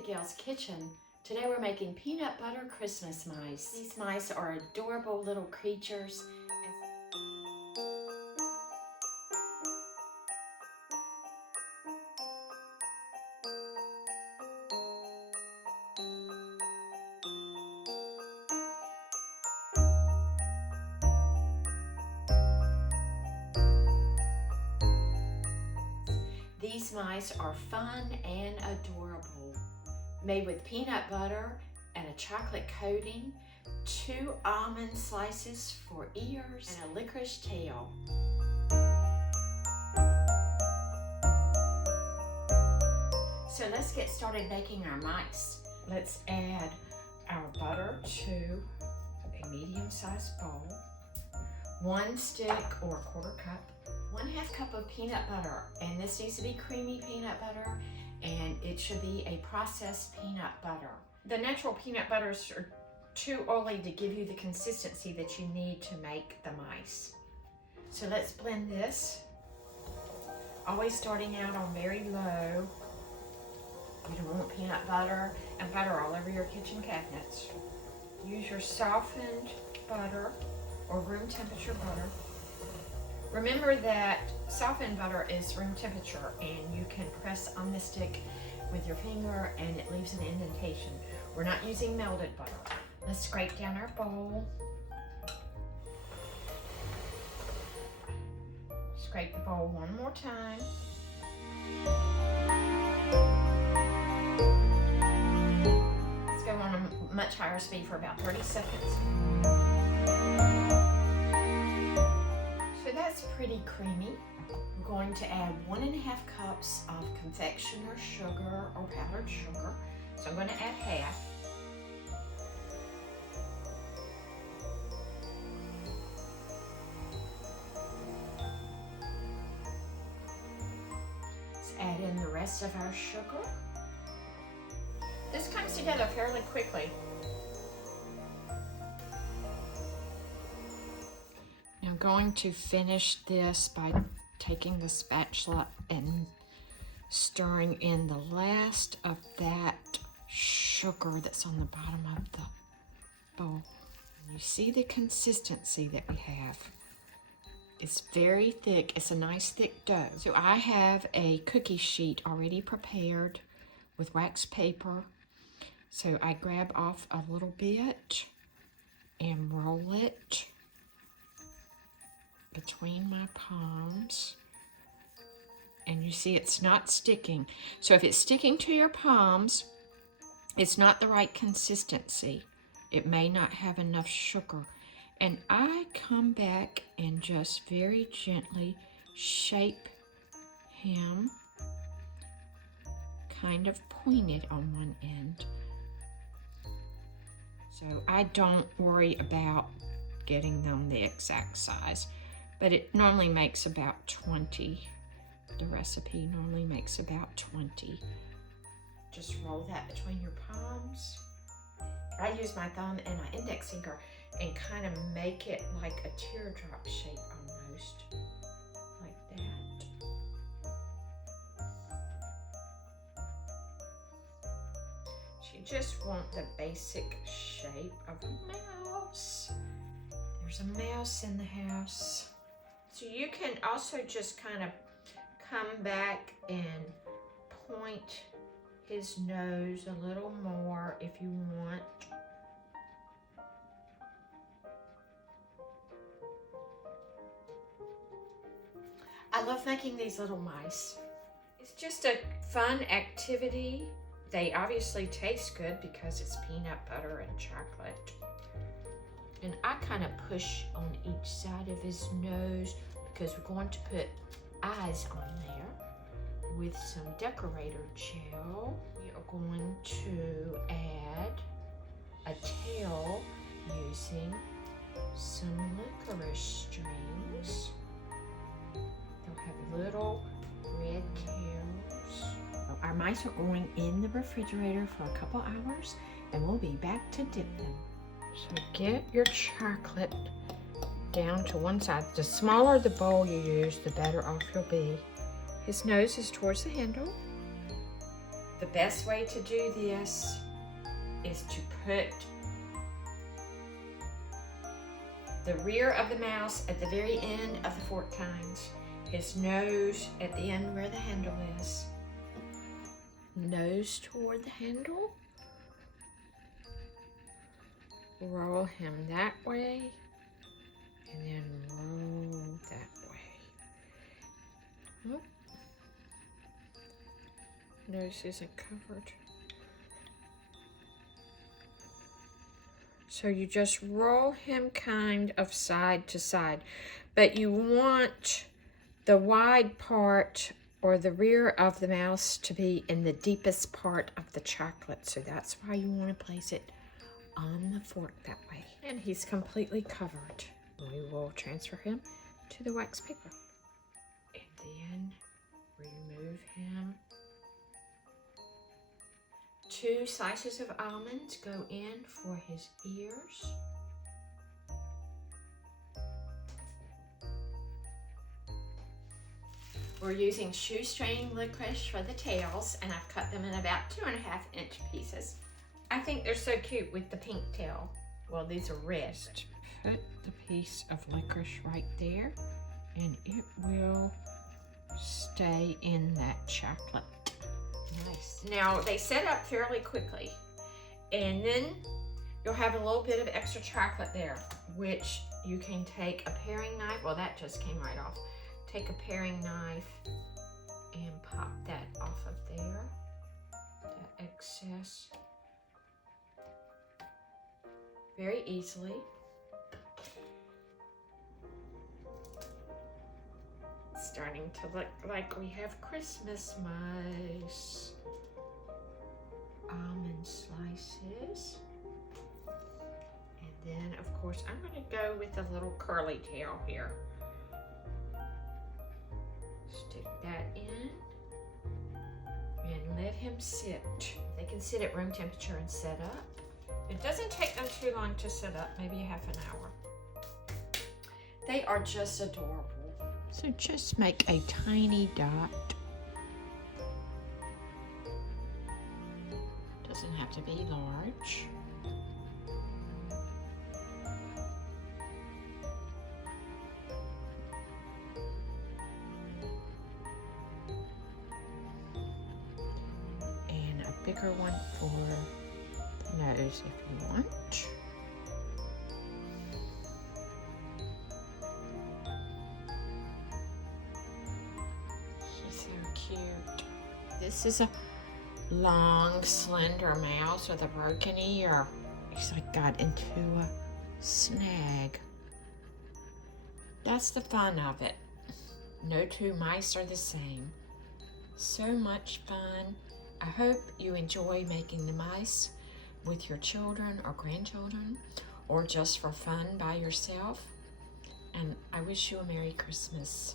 to Gail's Kitchen. Today we're making peanut butter Christmas mice. These mice are adorable little creatures. These mice are fun and adorable. Made with peanut butter and a chocolate coating, 2 almond slices for ears, and a licorice tail. So let's get started making our mice. Let's add our butter to a medium-sized bowl, 1 stick or 1/4 cup, 1/2 cup of peanut butter, and this needs to be creamy peanut butter, and it should be a processed peanut butter. The natural peanut butters are too oily to give you the consistency that you need to make the mice. So let's blend this, always starting out on very low. You don't want peanut butter and butter all over your kitchen cabinets. Use your softened butter or room temperature butter. Remember that softened butter is room temperature, and you can press on the stick with your finger and it leaves an indentation. We're not using melted butter. Let's scrape down our bowl. Scrape the bowl one more time. Let's go on a much higher speed for about 30 seconds. So that's pretty creamy. We're going to add 1½ cups of confectioner sugar or powdered sugar. So I'm going to add half. Let's add in the rest of our sugar. This comes together fairly quickly. I'm going to finish this by taking the spatula and stirring in the last of that sugar that's on the bottom of the bowl. And you see the consistency that we have. It's very thick. It's a nice thick dough. So I have a cookie sheet already prepared with wax paper. So I grab off a little bit and roll it between my palms, and you see it's not sticking. So if it's sticking to your palms, it's not the right consistency. It may not have enough sugar. And I come back and just very gently shape him, kind of pointed on one end. So I don't worry about getting them the exact size. But it normally makes about 20. The recipe normally makes about 20. Just roll that between your palms. I use my thumb and my index finger and kind of make it like a teardrop shape almost. Like that. So you just want the basic shape of a mouse. There's a mouse in the house. So you can also just kind of come back and point his nose a little more if you want. I love making these little mice. It's just a fun activity. They obviously taste good because it's peanut butter and chocolate. And I kind of push on each side of his nose because we're going to put eyes on there with some decorator gel. We are going to add a tail using some licorice strings. They'll have little red tails. Our mice are going in the refrigerator for a couple hours, and we'll be back to dip them. So get your chocolate down to one side. The smaller the bowl you use, the better off you'll be. His nose is towards the handle. The best way to do this is to put the rear of the mouse at the very end of the fork tines, his nose at the end where the handle is. Nose toward the handle. Roll him that way, and then roll that way. Oh. Nose isn't covered. So you just roll him kind of side to side, but you want the wide part or the rear of the mouse to be in the deepest part of the chocolate. So that's why you want to place it on the fork that way. And he's completely covered. We will transfer him to the wax paper. And then remove him. 2 slices of almonds go in for his ears. We're using shoestring licorice for the tails, and I've cut them in about 2.5-inch pieces. I think they're so cute with the pink tail. Well, these are red. Just put the piece of licorice right there, and it will stay in that chocolate. Nice. Now, they set up fairly quickly, and then you'll have a little bit of extra chocolate there, which you can take a paring knife. Well, that just came right off. Take a paring knife and pop that off of there, that excess, very easily. It's starting to look like we have Christmas mice. Almond slices. And then, of course, I'm going to go with a little curly tail here. Stick that in and let him sit. They can sit at room temperature and set up. It doesn't take them too long to set up, maybe half an hour. They are just adorable. So just make a tiny dot. Doesn't have to be large. Bigger one for the nose if you want. He's so cute. This is a long, slender mouse with a broken ear. He's like got into a snag. That's the fun of it. No 2 mice are the same. So much fun. I hope you enjoy making the mice with your children or grandchildren, or just for fun by yourself. And I wish you a Merry Christmas.